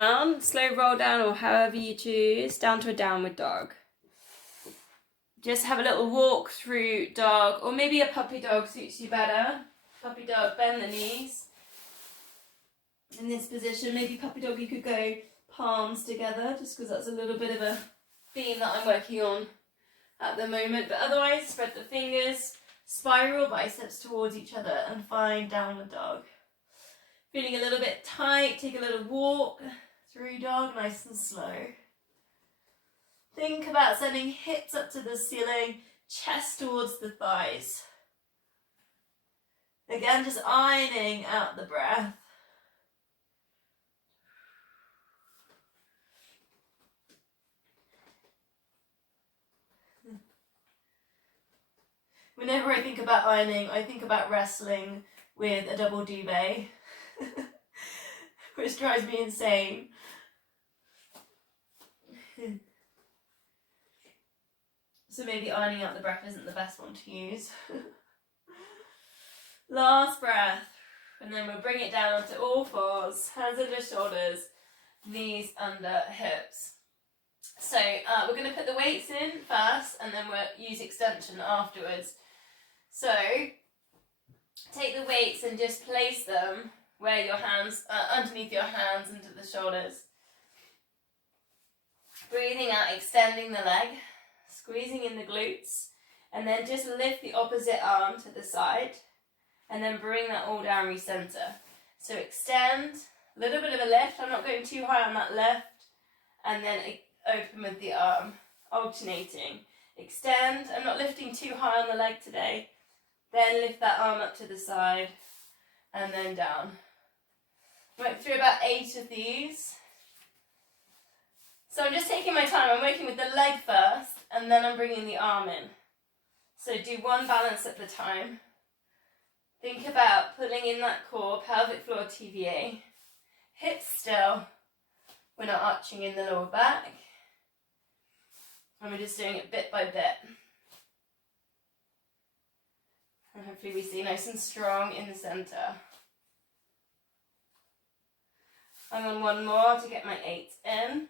Down, slow roll down, or however you choose, down to a downward dog. Just have a little walk through dog, or maybe a puppy dog suits you better. Puppy dog, bend the knees. In this position, maybe puppy dog you could go palms together, just because that's a little bit of a theme that I'm working on at the moment. But otherwise, spread the fingers, spiral biceps towards each other, and find downward dog. Feeling a little bit tight, take a little walk through dog, nice and slow. Think about sending hips up to the ceiling, chest towards the thighs. Again, just ironing out the breath. Whenever I think about ironing, I think about wrestling with a double duvet, which drives me insane. So maybe ironing out the breath isn't the best one to use. Last breath, and then we'll bring it down to all fours, hands under shoulders, knees under hips. So we're going to put the weights in first, and then we'll use extension afterwards. So take the weights and just place them where your hands, underneath your hands, into the shoulders. Breathing out, extending the leg, squeezing in the glutes, and then just lift the opposite arm to the side, and then bring that all down, recenter. So extend, a little bit of a lift, I'm not going too high on that lift, and then open with the arm, alternating. Extend, I'm not lifting too high on the leg today, then lift that arm up to the side, and then down. Work through about 8 of these. So I'm just taking my time, I'm working with the leg first, and then I'm bringing the arm in. So do one balance at a time. Think about pulling in that core, pelvic floor TVA. Hips still. We're not arching in the lower back. And we're just doing it bit by bit. And hopefully we stay nice and strong in the centre. I'm on one more to get my 8 in.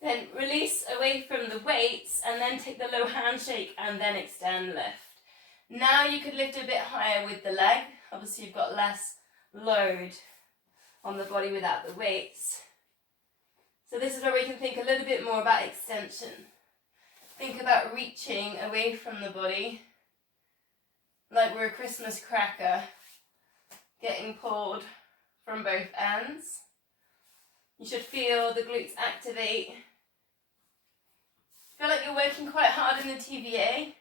Then release away from the weights, and then take the low handshake and then extend, lift. Now you could lift a bit higher with the leg. Obviously you've got less load on the body without the weights. So this is where we can think a little bit more about extension. Think about reaching away from the body like we're a Christmas cracker, getting pulled from both ends. You should feel the glutes activate. Feel like you're working quite hard in the TVA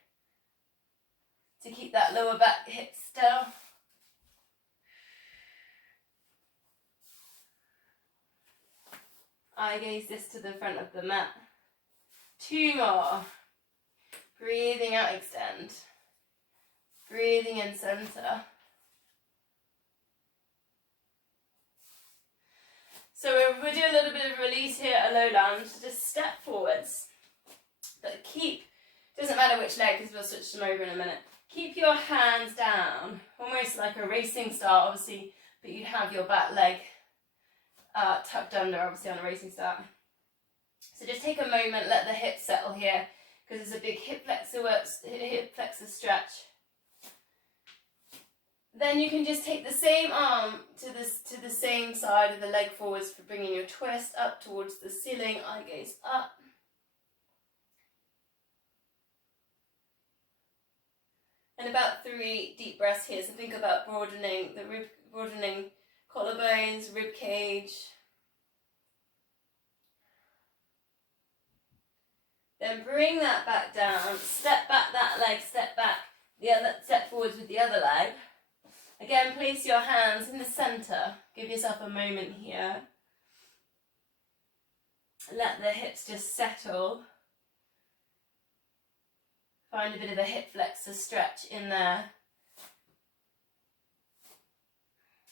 to keep that lower back hip still. Eye gaze this to the front of the mat. 2 more. Breathing out, extend. Breathing in, center. So we'll do a little bit of release here at a low lunge. Just step forwards. But keep, doesn't matter which leg because we'll switch them over in a minute. Keep your hands down, almost like a racing start, obviously, but you'd have your back leg tucked under, obviously, on a racing start. So just take a moment, let the hips settle here, because there's a big hip flexor stretch. Then you can just take the same arm to the same side of the leg forwards for bringing your twist up towards the ceiling, eye gaze up. And about 3 deep breaths here, so think about broadening collarbones, rib cage. Then bring that back down, step back that leg, step back, step forwards with the other leg. Again, place your hands in the centre, give yourself a moment here. Let the hips just settle. Find a bit of a hip flexor stretch in there.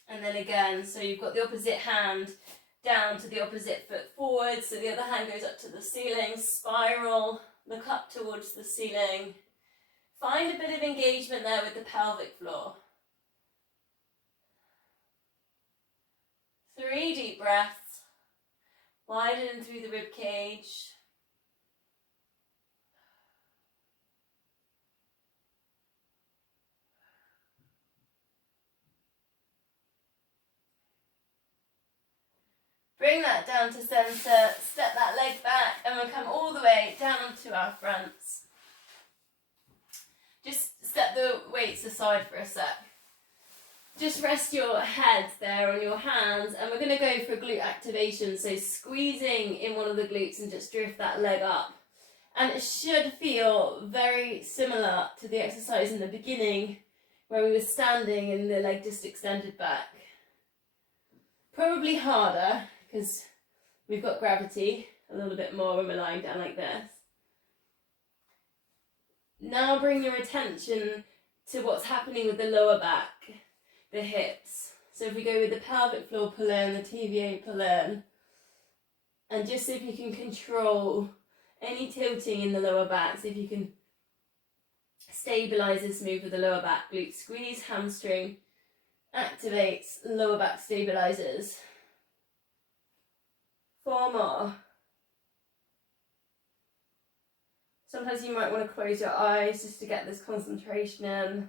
And then again, so you've got the opposite hand down to the opposite foot forward, so the other hand goes up to the ceiling, spiral, look up towards the ceiling. Find a bit of engagement there with the pelvic floor. 3 deep breaths. Widen through the rib cage. Bring that down to centre, step that leg back, and we'll come all the way down onto our fronts. Just step the weights aside for a sec. Just rest your head there on your hands, and we're going to go for glute activation, so squeezing in one of the glutes and just drift that leg up. And it should feel very similar to the exercise in the beginning where we were standing and the leg just extended back. Probably harder because we've got gravity a little bit more when we're lying down like this. Now bring your attention to what's happening with the lower back, the hips. So if we go with the pelvic floor pull in, the TVA pull in, and just see if you can control any tilting in the lower back. See if you can stabilize this move with the lower back. Glute squeeze, hamstring activates, lower back stabilizes. 4 more. Sometimes you might want to close your eyes just to get this concentration in.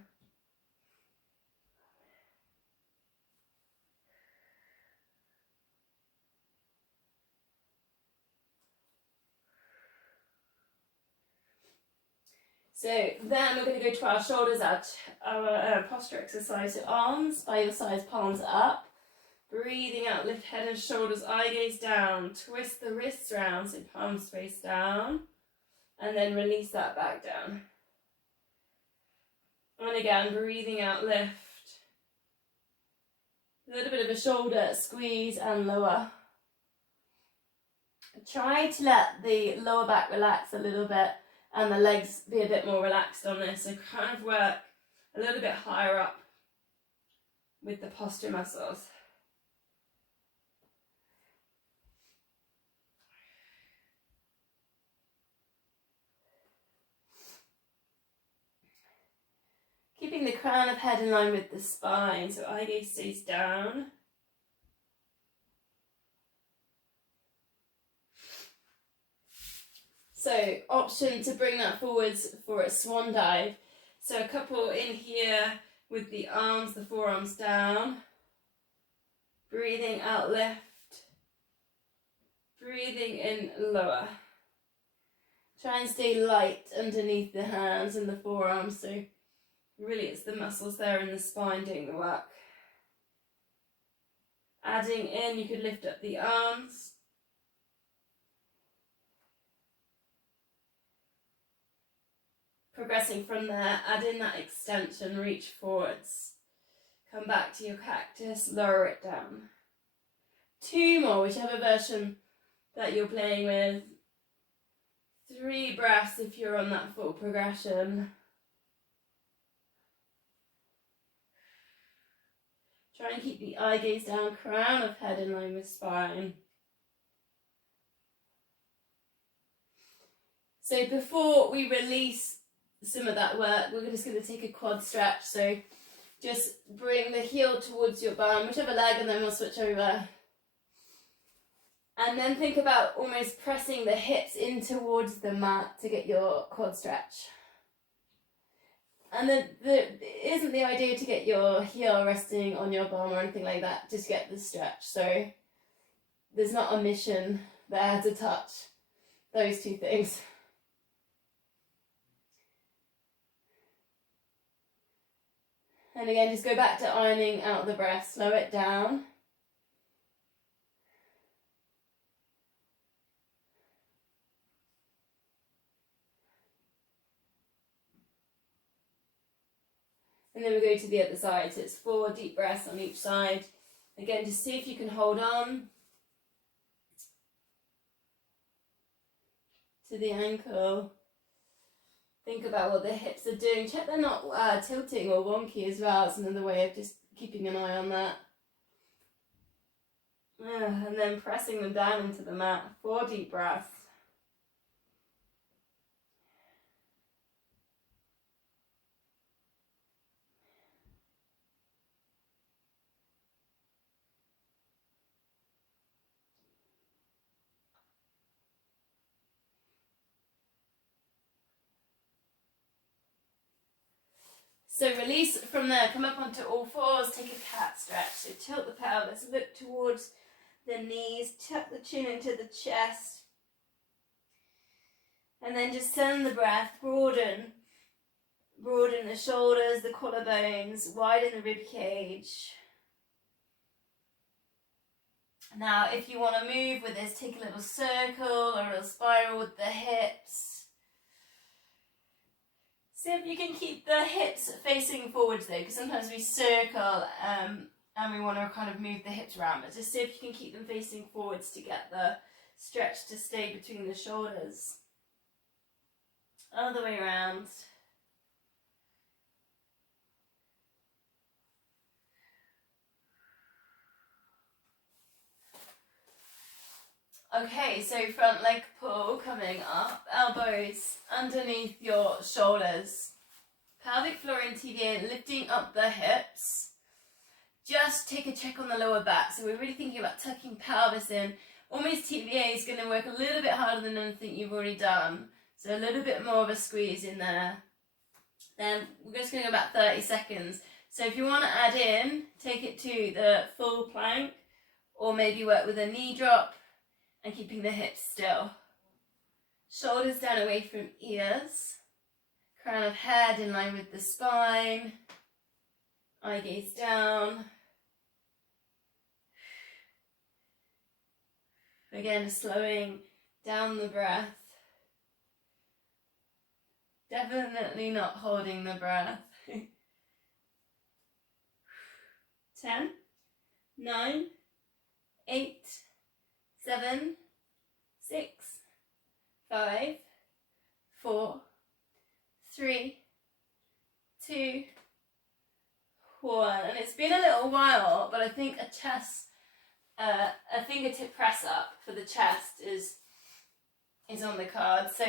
So then we're going to go to our shoulders, our posture exercise. So arms by your sides, palms up. Breathing out, lift head and shoulders, eye gaze down. Twist the wrists round, so palms face down. And then release that back down. And again, breathing out, lift. A little bit of a shoulder squeeze and lower. Try to let the lower back relax a little bit and the legs be a bit more relaxed on this. So kind of work a little bit higher up with the posture muscles. Keeping the crown of head in line with the spine, so eye gaze stays down. So option to bring that forwards for a swan dive. So a couple in here with the arms, the forearms down. Breathing out, lift. Breathing in, lower. Try and stay light underneath the hands and the forearms, so really it's the muscles there in the spine doing the work. Adding in, you could lift up the arms. Progressing from there, add in that extension, reach forwards. Come back to your cactus, lower it down. 2 more, whichever version that you're playing with. 3 breaths if you're on that full progression. Try and keep the eye gaze down, crown of head in line with spine. So before we release some of that work, we're just going to take a quad stretch. So just bring the heel towards your bum, whichever leg, and then we'll switch over. And then think about almost pressing the hips in towards the mat to get your quad stretch. And it isn't the idea to get your heel resting on your bum or anything like that, just get the stretch. So there's not a mission there to touch those 2 things. And again, just go back to ironing out the breath, slow it down. And then we go to the other side, so it's 4 deep breaths on each side. Again, just see if you can hold on to the ankle. Think about what the hips are doing. Check they're not tilting or wonky as well. It's another way of just keeping an eye on that. And then pressing them down into the mat. 4 deep breaths. So release from there, come up onto all fours, take a cat stretch. So tilt the pelvis, look towards the knees, tuck the chin into the chest. And then just send the breath, broaden the shoulders, the collarbones, widen the rib cage. Now, if you want to move with this, take a little circle or a little spiral with the hips. See if you can keep the hips facing forwards though, because sometimes we circle and we want to kind of move the hips around, but just see if you can keep them facing forwards to get the stretch to stay between the shoulders. Other way around. Okay, so front leg pull coming up, elbows underneath your shoulders. Pelvic floor in TVA, lifting up the hips. Just take a check on the lower back. So we're really thinking about tucking pelvis in. Almost TVA is going to work a little bit harder than anything you've already done. So a little bit more of a squeeze in there. Then we're just going to go about 30 seconds. So if you want to add in, take it to the full plank, or maybe work with a knee drop and keeping the hips still. Shoulders down away from ears. Crown of head in line with the spine. Eye gaze down. Again, slowing down the breath. Definitely not holding the breath. 10, 9, 8, 7, 6, 5, 4, 3, 2, 1. And it's been a little while, but I think a fingertip press up for the chest is on the card. So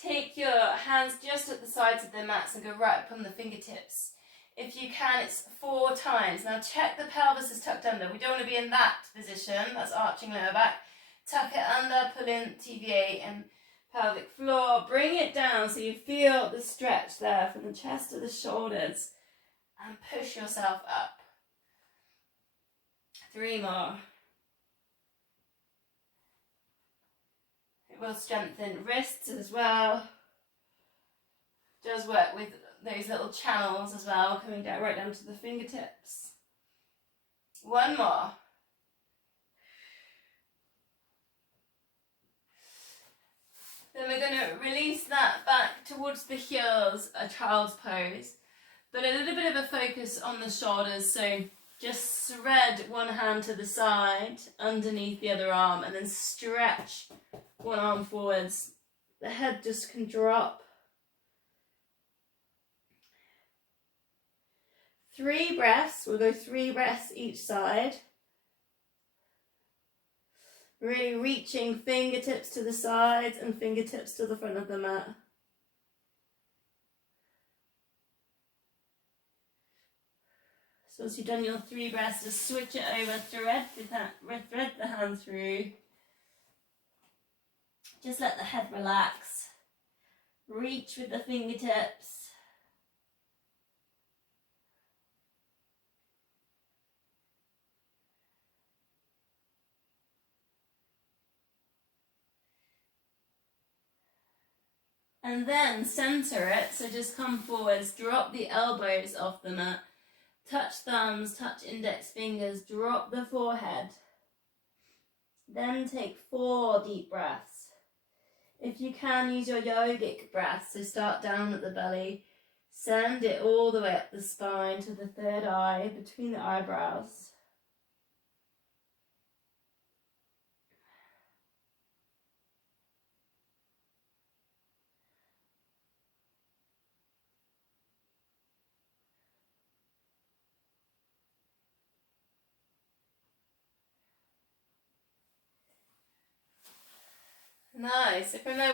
take your hands just at the sides of the mats and go right up on the fingertips. If you can, it's 4 times. Now check the pelvis is tucked under. We don't want to be in that position. That's arching lower back. Tuck it under, pull in TVA and pelvic floor. Bring it down so you feel the stretch there from the chest to the shoulders. And push yourself up. 3 more. It will strengthen wrists as well. Does work with those little channels as well, coming down right down to the fingertips. 1 more. Then we're going to release that back towards the heels, a child's pose, but a little bit of a focus on the shoulders. So just thread one hand to the side, underneath the other arm, and then stretch one arm forwards. The head just can drop. 3 breaths. We'll go 3 breaths each side. Really reaching fingertips to the sides and fingertips to the front of the mat. So once you've done your 3 breaths, just switch it over, thread the hand through. Just let the head relax. Reach with the fingertips. And then center it, so just come forwards, drop the elbows off the mat, touch thumbs, touch index fingers, drop the forehead. Then take 4 deep breaths. If you can, use your yogic breath, so start down at the belly, send it all the way up the spine to the 3rd eye, between the eyebrows. Nice. So from there